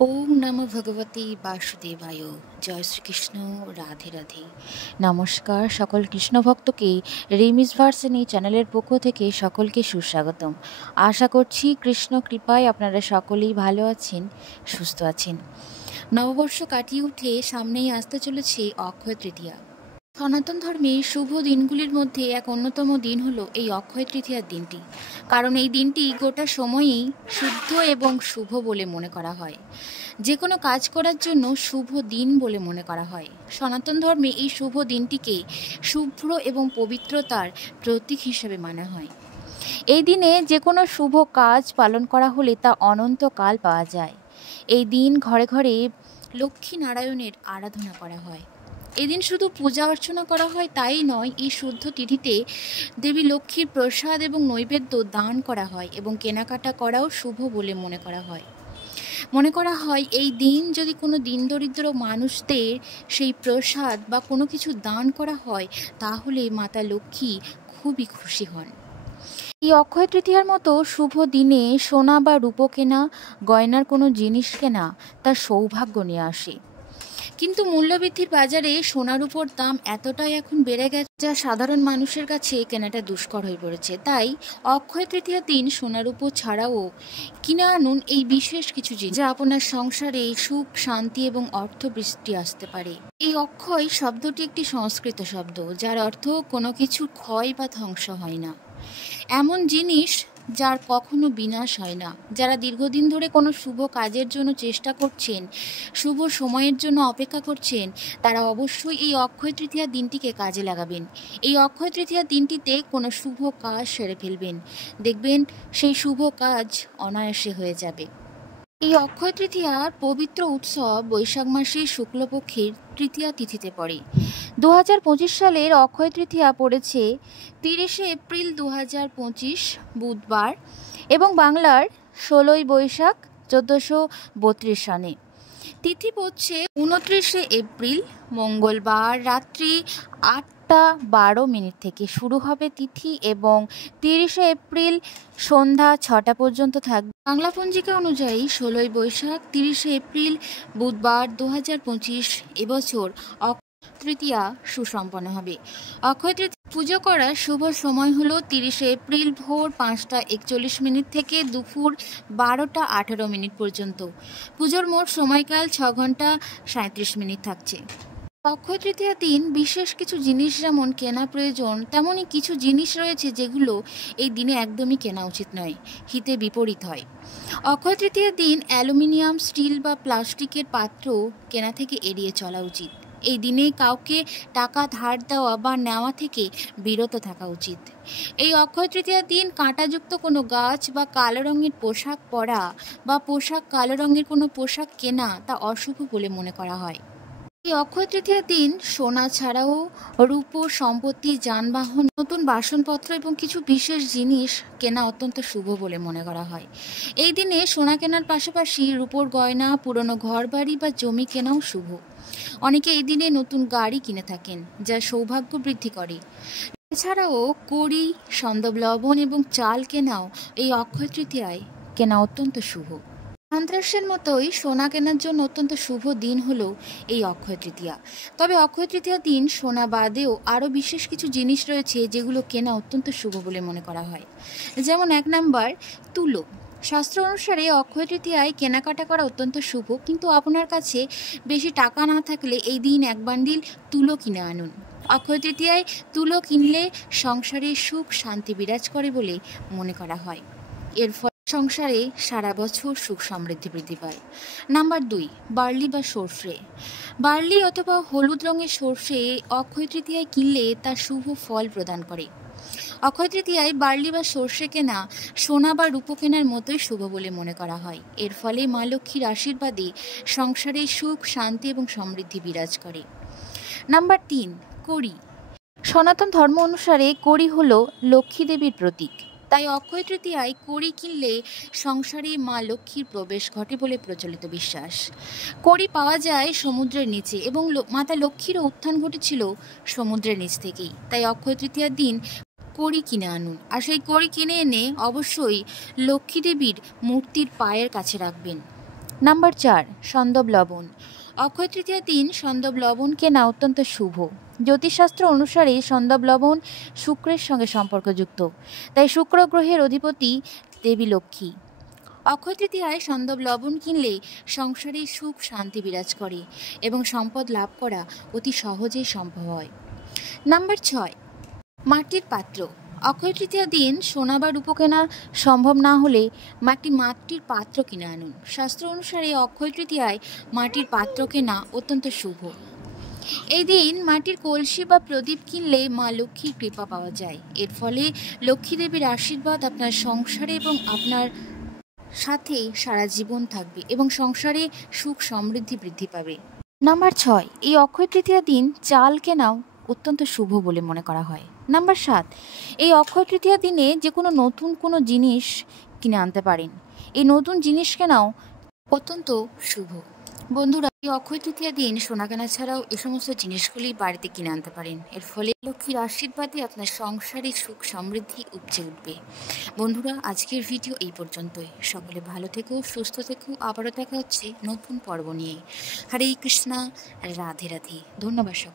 ওম নমো ভগবতে বাসুদেবায়। জয় শ্রীকৃষ্ণ। রাধে রাধে। নমস্কার সকল কৃষ্ণ ভক্তকে রিমিস ভার্সন এই চ্যানেলের পক্ষ থেকে সকলকে সুস্বাগতম। আশা করছি কৃষ্ণ কৃপায় আপনারা সকলেই ভালো আছেন, সুস্থ আছেন। নববর্ষ কাটিয়ে উঠে সামনেই আসতে চলেছে অক্ষয় তৃতীয়া। সনাতন ধর্মে শুভ দিনগুলির মধ্যে এক অন্যতম দিন হলো এই অক্ষয় তৃতীয়ার দিনটি। কারণ এই দিনটি গোটা সময়েই শুদ্ধ এবং শুভ বলে মনে করা হয়। যে কোনো কাজ করার জন্য শুভ দিন বলে মনে করা হয়। সনাতন ধর্মে এই শুভ দিনটিকে শুভ্র এবং পবিত্রতার প্রতীক হিসেবে মানা হয়। এই দিনে যে কোনো শুভ কাজ পালন করা হলে তা অনন্তকাল পাওয়া যায়। এই দিন ঘরে ঘরে লক্ষ্মী নারায়ণের আরাধনা করা হয়। এদিন শুধু পূজা অর্চনা করা হয় তাই নয়, এই শুদ্ধ তিথিতে দেবী লক্ষ্মীর প্রসাদ এবং নৈবেদ্য দান করা হয় এবং কেনাকাটা করাও শুভ বলে মনে করা হয়। মনে করা হয় এই দিন যদি কোনো দিন দরিদ্র মানুষদের সেই প্রসাদ বা কোনো কিছু দান করা হয় তাহলে মাতা লক্ষ্মী খুবই খুশি হন। এই অক্ষয় তৃতীয়ার মতো শুভ দিনে সোনা বা রূপো কেনা, গয়নার কোনো জিনিস কেনা তার সৌভাগ্য নিয়ে আসে। কিন্তু মূল্যবৃদ্ধির বাজারে সোনার উপর দাম এতটাই এখন বেড়ে গেছে যা সাধারণ মানুষের কাছে কেনাটা দুষ্কর হয়ে পড়েছে। তাই অক্ষয় তৃতীয়ার দিন সোনার উপর ছাড়াও কিনে আনুন এই বিশেষ কিছু জিনিস যা আপনার সংসারে সুখ, শান্তি এবং অর্থবৃষ্টি আসতে পারে। এই অক্ষয় শব্দটি একটি সংস্কৃত শব্দ যার অর্থ কোনো কিছু ক্ষয় বা ধ্বংস হয় না, এমন জিনিস যার কখনো বিনাশ হয় না। যারা দীর্ঘদিন ধরে কোনো শুভ কাজের জন্য চেষ্টা করছেন, শুভ সময়ের জন্য অপেক্ষা করছেন, তারা অবশ্যই এই অক্ষয় তৃতীয়া দিনটিকে কাজে লাগাবেন। এই অক্ষয় তৃতীয়া দিনটিতে কোনো শুভ কাজ সেরে ফেলবেন, দেখবেন সেই শুভ কাজ অনায়াসে হয়ে যাবে। এই অক্ষয় তৃতীয়ার পবিত্র উৎসব বৈশাখ মাসের শুক্লপক্ষের তৃতীয়া তিথিতে পড়ে। 2025 সালের অক্ষয় তৃতীয়া পড়েছে 30শে এপ্রিল 2025 বুধবার এবং বাংলার 16ই বৈশাখ 1432 সনে। তিথি পড়ছে 29শে এপ্রিল মঙ্গলবার রাত্রি 8টা 12 মিনিট থেকে শুরু হবে তিথি এবং 30শে এপ্রিল সন্ধ্যা 6টা পর্যন্ত থাকবে। বাংলা পঞ্জিকা অনুযায়ী 16ই বৈশাখ 30শে এপ্রিল বুধবার 2025 এবছর তৃতীয়া সুসম্পন্ন হবে। অক্ষয় তৃতীয়া পুজো করার শুভ সময় হলো 30শে এপ্রিল ভোর 5টা 41 মিনিট থেকে দুপুর 12টা 18 মিনিট পর্যন্ত। পুজোর মোট সময়কাল 6 ঘন্টা 37 মিনিট থাকছে। অক্ষয় তৃতীয়ার দিন বিশেষ কিছু জিনিস যেমন কেনা প্রয়োজন, তেমনই কিছু জিনিস রয়েছে যেগুলো এই দিনে একদমই কেনা উচিত নয়, হিতে বিপরীত হয়। অক্ষয় তৃতীয়ার দিন অ্যালুমিনিয়াম, স্টিল বা প্লাস্টিকের পাত্র কেনা থেকে এড়িয়ে চলা উচিত। এই দিনে কাউকে টাকা ধার দেওয়া বা নেওয়া থেকে বিরত থাকা উচিত। এই অক্ষয় তৃতীয়ার দিন কাঁটাযুক্ত কোনো গাছ বা কালো রঙের পোশাক পরা বা কালো রঙের কোনো পোশাক কেনা তা অশুভ বলে মনে করা হয়। এই অক্ষয় তৃতীয়ার দিন সোনা ছাড়াও রূপো, সম্পত্তি, যানবাহন, নতুন বাসনপত্র এবং কিছু বিশেষ জিনিস কেনা অত্যন্ত শুভ বলে মনে করা হয়। এই দিনে সোনা কেনার পাশাপাশি রূপোর গয়না, পুরনো ঘরবাড়ি বা জমি কেনাও শুভ। অনেকে এই দিনে নতুন গাড়ি কিনে থাকেন যা সৌভাগ্য বৃদ্ধি করে। এছাড়াও কড়ি, সন্দব লবণ এবং চাল কেনাও এই অক্ষয় তৃতীয়ায় কেনা অত্যন্ত শুভ। সন্ত্রাসের মতোই সোনা কেনার জন্য অত্যন্ত শুভ দিন হলো এই অক্ষয় তৃতীয়া। তবে অক্ষয় তৃতীয়া দিন সোনা বাদেও আরও বিশেষ কিছু জিনিস রয়েছে যেগুলো কেনা অত্যন্ত শুভ বলে মনে করা হয়। যেমন 1 নাম্বার তুলো। শাস্ত্র অনুসারে অক্ষয় তৃতীয়ায় কেনাকাটা করা অত্যন্ত শুভ, কিন্তু আপনার কাছে বেশি টাকা না থাকলে এই দিন 1 বান্ডিল তুলো কিনে আনুন। অক্ষয় তৃতীয়ায় তুলো কিনলে সংসারে সুখ শান্তি বিরাজ করে বলে মনে করা হয়। এর ফলে সংসারে সারা বছর সুখ সমৃদ্ধি বৃদ্ধি পায়। নাম্বার 2, বার্লি বা সর্ষে। বার্লি অথবা হলুদ রঙের সর্ষে অক্ষয় তৃতীয়ায় কিনলে তার শুভ ফল প্রদান করে। অক্ষয় তৃতীয়ায় বার্লি বা সর্ষে কেনা সোনা বা রূপো কেনার মতোই শুভ বলে মনে করা হয়। এর ফলে মা লক্ষ্মীর আশীর্বাদে সংসারে সুখ, শান্তি এবং সমৃদ্ধি বিরাজ করে। নাম্বার 3, কড়ি। সনাতন ধর্ম অনুসারে কড়ি হলো লক্ষ্মী দেবীর প্রতীক। তাই অক্ষয় তৃতীয়ায় কড়ি কিনলে সংসারে মা লক্ষ্মীর প্রবেশ ঘটে বলে প্রচলিত বিশ্বাস। কড়ি পাওয়া যায় সমুদ্রের নিচে এবং মাতা লক্ষ্মীরও উত্থান ঘটেছিল সমুদ্রের নিচ থেকেই। তাই অক্ষয় তৃতীয়ার দিন কড়ি কিনে আনুন, আর সেই কড়ি কিনে এনে অবশ্যই লক্ষ্মী দেবীর মূর্তির পায়ের কাছে রাখবেন। নাম্বার 4, সন্দব লবণ। অক্ষয় তৃতীয়ার দিন সন্দব লবণ কেনা অত্যন্ত শুভ। জ্যোতিষশাস্ত্র অনুসারে সন্দব লবণ শুক্রের সঙ্গে সম্পর্কযুক্ত, তাই শুক্র গ্রহের অধিপতি দেবী লক্ষ্মী। অক্ষয় তৃতীয়ায় সন্দব লবণ কিনলে সংসারে সুখ শান্তি বিরাজ করে এবং সম্পদ লাভ করা অতি সহজেই সম্ভব হয়। নাম্বার 6, মাটির পাত্র। অক্ষয় তৃতীয়ার দিন সোনা বা রূপো কেনা সম্ভব না হলে মাটির পাত্র কিনে আনুন। শাস্ত্র অনুসারে অক্ষয় তৃতীয়ায় মাটির পাত্র কেনা অত্যন্ত শুভ। এই দিন মাটির কলসি বা প্রদীপ কিনলে মা লক্ষ্মীর কৃপা পাওয়া যায়। এর ফলে লক্ষ্মী দেবীর আশীর্বাদ আপনার সংসারে এবং আপনার সাথে সারা জীবন থাকবে এবং সংসারে সুখ সমৃদ্ধি বৃদ্ধি পাবে। নাম্বার 6, এই অক্ষয় তৃতীয়ার দিন চাল কেনাও অত্যন্ত শুভ বলে মনে করা হয়। নাম্বার 7, এই অক্ষয় তৃতীয়ার দিনে যে কোনো নতুন কোনো জিনিস কিনে আনতে পারেন। এই নতুন জিনিস কেনাও অত্যন্ত শুভ। বন্ধুরা, এই অক্ষয় তৃতীয়ার দিন সোনা কেনা ছাড়াও এই সমস্ত জিনিসগুলি বাড়িতে কিনে আনতে পারেন। এর ফলে লক্ষ্মীর আশীর্বাদে আপনার সংসারে সুখ সমৃদ্ধি উপচে উঠবে। বন্ধুরা, আজকের ভিডিও এই পর্যন্তই। সকলে ভালো থেকো, সুস্থ থেকো। আবারও দেখা হচ্ছে নতুন পর্ব নিয়ে। হরে কৃষ্ণা, রাধে রাধে। ধন্যবাদ সকল।